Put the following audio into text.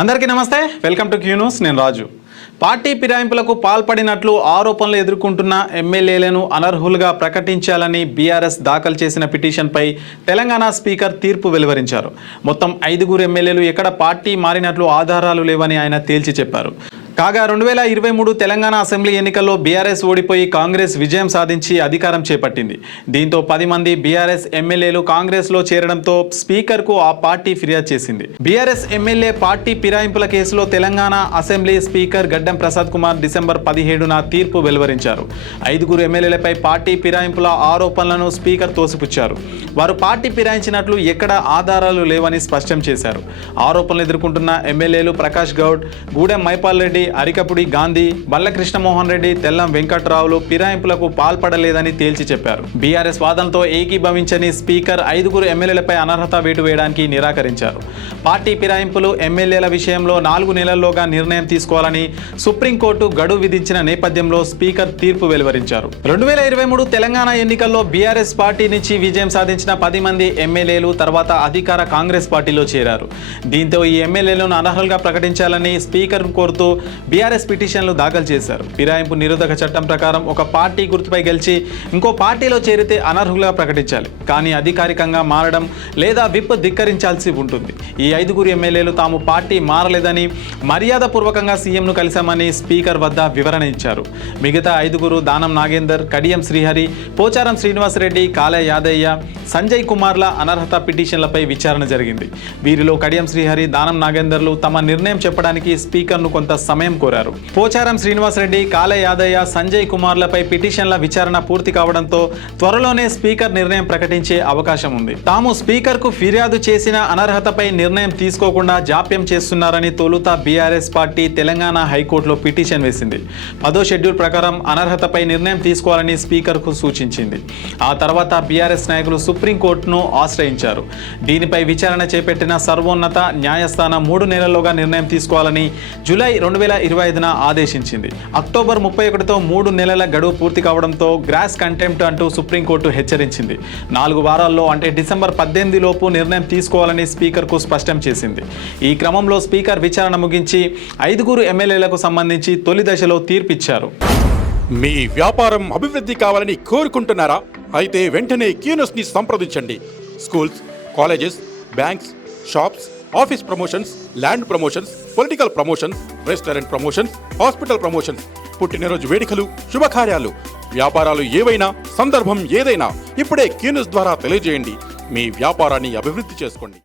అందరికీ నమస్తే, welcome to Q news. నేను రాజు. పార్టీ ఫిరాయింపులకు పాల్పడినట్లు ఆరోపణలు ఎదుర్కొంటున్న ఎమ్మెల్యేలను అనర్హులుగా ప్రకటించాలని బీఆర్ఎస్ దాఖలు చేసిన పిటిషన్పై తెలంగాణ స్పీకర్ తీర్పు వెలువరించారు. మొత్తం 5 ఎమ్మెల్యేలు ఎక్కడ పార్టీ మారినట్లు ఆధారాలు లేవని ఆయన తేల్చి చెప్పారు. కాగా 2023 తెలంగాణ అసెంబ్లీ ఎన్నికల్లో బీఆర్ఎస్ ఓడిపోయి కాంగ్రెస్ విజయం సాధించి అధికారం చేపట్టింది. దీంతో 10 మంది బీఆర్ఎస్ ఎమ్మెల్యేలు కాంగ్రెస్లో చేరడంతో స్పీకర్కు ఆ పార్టీ ఫిర్యాదు చేసింది. బీఆర్ఎస్ ఎమ్మెల్యే పార్టీ ఫిరాయింపుల కేసులో తెలంగాణ అసెంబ్లీ స్పీకర్ గడ్డం ప్రసాద్ కుమార్ డిసెంబర్ 17న తీర్పు వెలువరించారు. 5 ఎమ్మెల్యేలపై పార్టీ ఫిరాయింపుల ఆరోపణలను స్పీకర్ తోసిపుచ్చారు. వారు పార్టీ ఫిరాయించినట్లు ఎక్కడ ఆధారాలు లేవని స్పష్టం చేశారు. ఆరోపణలు ఎదుర్కొంటున్న ఎమ్మెల్యేలు ప్రకాష్ గౌడ్, గూడెం మైపాల్ రెడ్డి, అరికపుడి గాంధీ, బల్ల కృష్ణమోహన్ రెడ్డి, తెల్లం వెంకట్రావులు ఫిరాయింపులకు పాల్పడలేదని తేల్చి చెప్పారు. బీఆర్ఎస్ వాదనతో ఏకీభవించని స్పీకర్ 5 ఎమ్మెల్యేలపై అనర్హత వేటు వేయడానికి నిరాకరించారు. పార్టీ ఫిరాయింపులు ఎమ్మెల్యేల విషయంలో 4 నెలల్లోగా నిర్ణయం తీసుకోవాలని సుప్రీంకోర్టు గడువు విధించిన నేపథ్యంలో స్పీకర్ తీర్పు వెలువరించారు. 2023 తెలంగాణ ఎన్నికల్లో బీఆర్ఎస్ పార్టీ నుంచి విజయం సాధించిన 10 మంది ఎమ్మెల్యేలు తర్వాత అధికార కాంగ్రెస్ పార్టీలో చేరారు. దీంతో ఈ ఎమ్మెల్యేలను అనర్హులుగా ప్రకటించాలని స్పీకర్ కోరుతూ బీఆర్ఎస్ పిటిషన్లు దాఖలు చేశారు. ఫిరాయింపు నిరోధక చట్టం ప్రకారం ఒక పార్టీ గుర్తుపై గెలిచి ఇంకో పార్టీలో చేరితే అనర్హులుగా ప్రకటించాలి. కానీ అధికారికంగా మారడం లేదా విప్ ధిక్కరించాల్సి ఉంటుంది. ఈ 5 ఎమ్మెల్యేలు తాము పార్టీ మారలేదని మర్యాదపూర్వకంగా సీఎంను కలిశామని స్పీకర్ వద్ద వివరణ ఇచ్చారు. మిగతా 5 దానం నాగేందర్, కడియం శ్రీహరి, పోచారం శ్రీనివాసరెడ్డి, కాలే యాదయ్య, సంజయ్ కుమార్ల అనర్హత పిటిషన్లపై విచారణ జరిగింది. వీరిలో కడియం శ్రీహరి, దానం నాగేందర్లు తమ నిర్ణయం చెప్పడానికి స్పీకర్ను కొంత సమయం కోరారు. పోచారం శ్రీనివాసరెడ్డి, కాలే యాదయ్య, సంజయ్ కుమార్లపై పిటిషన్ల విచారణ పూర్తి కావడంతో త్వరలోనే స్పీకర్ నిర్ణయం ప్రకటించే అవకాశం ఉంది. తాము స్పీకర్కు ఫిర్యాదు చేసిన అనర్హతపై నిర్ణయం తీసుకోకుండా జాప్యం చేస్తున్నారని తొలుత బీఆర్ఎస్ పార్టీ తెలంగాణ హైకోర్టులో పిటిషన్ వేసింది. 10వ షెడ్యూల్ ప్రకారం అనర్హతపై నిర్ణయం తీసుకోవాలని స్పీకర్కు సూచించింది. ఆ తర్వాత బీఆర్ఎస్ నాయకులు సుప్రీంకోర్టును ఆశ్రయించారు. దీనిపై విచారణ చేపట్టిన సర్వోన్నత న్యాయస్థానం 3 నెలల్లోగా నిర్ణయం తీసుకోవాలని జూలై 2025న ఆదేశించింది. అక్టోబర్ 31తో 3 నెలల గడువు పూర్తి కావడంతో గ్రాస్ కంటెంప్ట్ అంటూ సుప్రీంకోర్టు హెచ్చరించింది. 4 వారాల్లో అంటే డిసెంబర్ 18 లోపు నిర్ణయం తీసుకోవాలని స్పీకర్కు స్పష్టం చేసింది. ఈ క్రమంలో స్పీకర్ విచారణ ముగించి 5 ఎమ్మెల్యేలకు సంబంధించి తొలి దశలో తీర్పిచ్చారు. మీ వ్యాపారం అభివృద్ధి కావాలని కోరుకుంటున్నారా? అయితే వెంటనే క్యూ న్యూస్ని సంప్రదించండి. Schools, colleges, banks, shops, office promotions, land promotions, political promotions, restaurant promotions, hospital promotions, పుట్టినరోజు వేడుకలు, శుభకార్యాలు, వ్యాపారాలు ఏవైనా, సందర్భం ఏదైనా ఇప్పుడే క్యూ న్యూస్ ద్వారా తెలియజేయండి. మీ వ్యాపారాన్ని అభివృద్ధి చేసుకోండి.